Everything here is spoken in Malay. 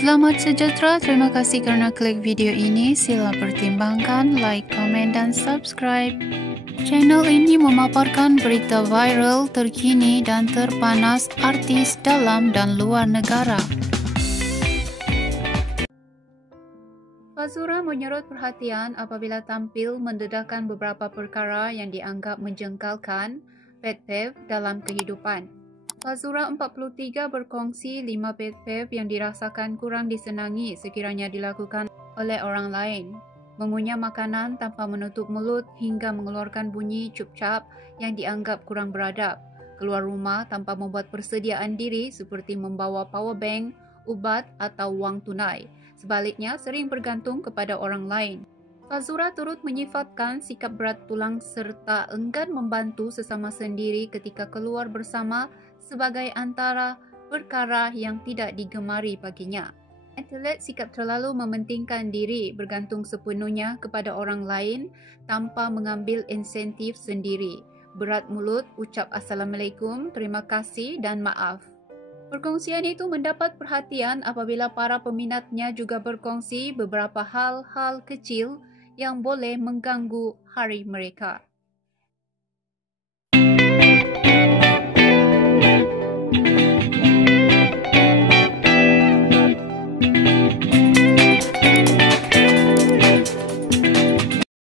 Selamat sejahtera, terima kasih kerana klik video ini. Sila pertimbangkan, like, komen dan subscribe. Channel ini memaparkan berita viral, terkini dan terpanas artis dalam dan luar negara. Fazura menyerot perhatian apabila tampil mendedahkan beberapa perkara yang dianggap menjengkelkan, pet peeve dalam kehidupan. Fazura 43 berkongsi 5 pet peeve yang dirasakan kurang disenangi sekiranya dilakukan oleh orang lain. Mengunyah makanan tanpa menutup mulut hingga mengeluarkan bunyi cup-cap yang dianggap kurang beradab. Keluar rumah tanpa membuat persediaan diri seperti membawa power bank, ubat atau wang tunai. Sebaliknya, sering bergantung kepada orang lain. Fazura turut menyifatkan sikap berat tulang serta enggan membantu sesama sendiri ketika keluar bersama sebagai antara perkara yang tidak digemari baginya. Atlet sikap terlalu mementingkan diri, bergantung sepenuhnya kepada orang lain tanpa mengambil insentif sendiri. Berat mulut, ucap Assalamualaikum, terima kasih dan maaf. Perkongsian itu mendapat perhatian apabila para peminatnya juga berkongsi beberapa hal-hal kecil yang boleh mengganggu hari mereka.